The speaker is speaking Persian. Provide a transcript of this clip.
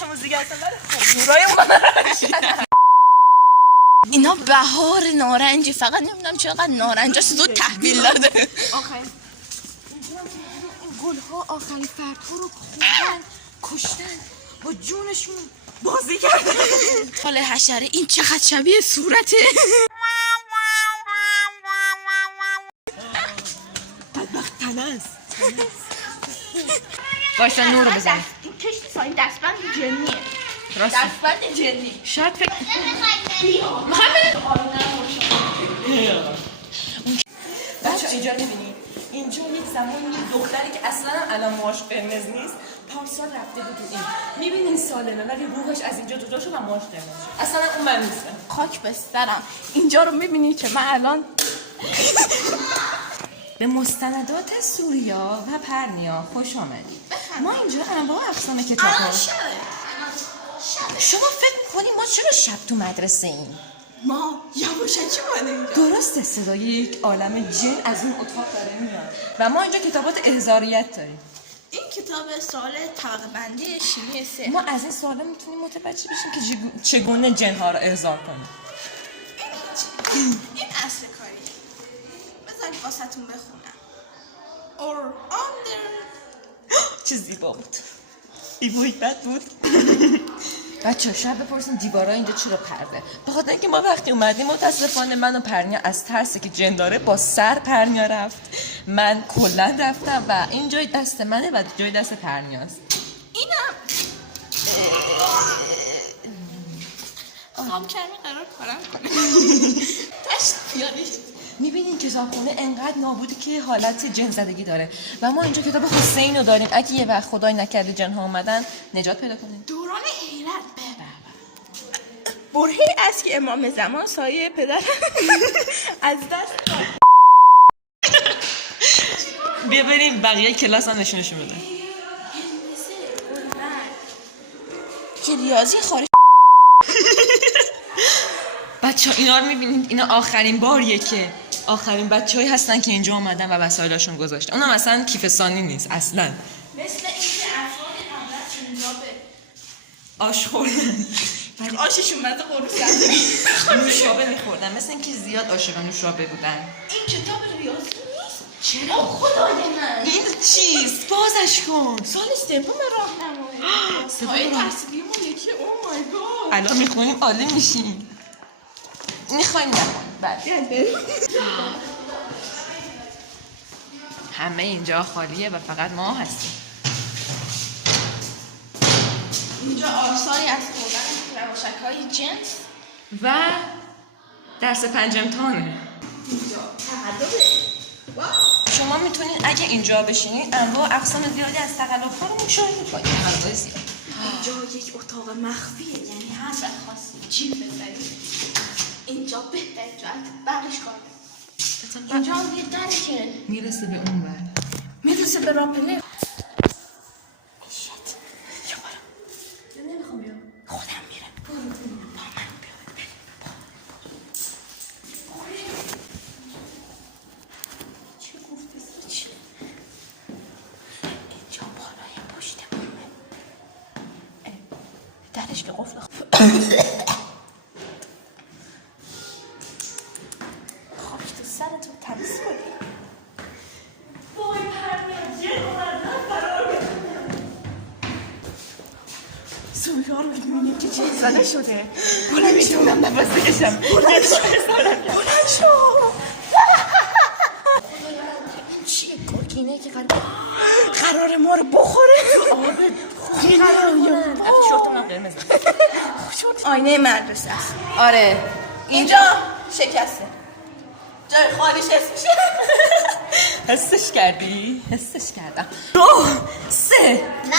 بخش موزیک هستن برای اینا بهار نارنجی، فقط نمیدونم چقدر نارنجاش زود تحویل داده. آخرین گل‌ها آخرین فردها رو خوردن، کشتن، با جونشون بازی کردن. حال حشره این چقدر شبیه صورته. بدبخت تنس. باشا نور رو بزن. این کشتی ساین دستبند جنیه. دستبند جنی. شاید فکر بچه اینجا میبینی؟ اینجا یک زمان یه دختری که اصلا الان موهاش قرمز نیست پارسال رفته بود این. میبینین سالمه ولی روحش از اینجا جدا شد و موهاش قرمز شد. اصلا اون من نیستم. خاک بسترم. اینجا رو میبینی که من الان به مستندات سوریا و پرنیا خوش آمدید. ما اینجا انواع اقسام کتاب ها. شما فکر کنید ما چرا شب تو مدرسه ایم؟ ما یواشکی اومده اینجا. درسته صدای یک عالم جن از این اتاق داره میاد و ما اینجا کتابات احضاریت داریم. این کتاب سوال طبقه بندی شیمی 3. ما از این سوالا میتونیم متوجه بشیم که چگونه جنها رو احضار کنیم. این اصل کاری. بذارید واسهتون بخونم. Or under. چه زیبا بود. ایوی بد بود. بچه شب بپرسیم دیوارا اینجا چرا پرده؟ بخاطر اینکه ما وقتی اومدیم متاسفانه من و پرنیا از ترسی که جن داره با سر پرنیا رفت. من کلا رفتم و این جای دست منه و جای دست پرنیاست. اینم خام کرمی قرار کارم کنه. دشت پیانیش. میبینین کتابخونه انقدر نابوده که حالت جن زدگی داره و ما اینجا کتاب حسین رو داریم. اگه یه وقت خدای نکرده جن ها اومدن نجات پیدا کنیم. دوران حیرت برهه است که امام زمان سایه پدر از دست داد. بیا بریم بقیه کلاس هم نشونشون بده. که ریاضی خارج. بچه ها اینا رو میبینید؟ اینا آخرین باریه که آخرین بچه‌هایی هستن که اینجا اومدن و وسایلشون گذاشتن. اونم اصلا کیف ثانی نیست اصلا. مثل اینکه افراد قبلا اینجا به آش خوردن. آششون مزه قرص نوشابه میخوردن. مثل اینکه زیاد عاشق نوشابه بودن. این کتاب ریاضی نیست. چرا خدای من؟ این چیز بازش کن. سال سوم راهنمایی. سایه تحصیلی ما یکی. او مای گاد. الان میخونیم عالی میشیم. میخوایم نخونیم. بله. همه اینجا خالیه و فقط ما هستیم. اینجا آثاری از خوردن رواشک‌های جنس و درس 5 امتحانه. اینجا تقلبه. واو. شما میتونید اگه اینجا بشینید انواع اقسام زیادی از تقلب‌ها رو مشاهده کنید. انواع زیاد. اینجا یک اتاق مخفیه، یعنی هر وقت خواستید جیب بزنید اینجا بهترین جهت برش کنید. اینجا یه دره که میرسه به اون ور. میرسه به راپله. خودم میرم. با من چه گفتی؟ چه؟ اینجا بالای پشت بومه. درش که قفل خاک تو سرتون تمیز کنی. وای پرنیا جن اومدن فرار سویا رو میبینیم که چیز زده شده. بلند میتونم نفس بکشم. بلند شو. این چیه گرگینه که قرار ما رو بخوره. آب خوبی قرار شورتم قرمز. آینه مدرسه است. آره اینجا شکسته. جای خالیش اسمشه. حسش کردی؟ حسش کردم. 2 3 نه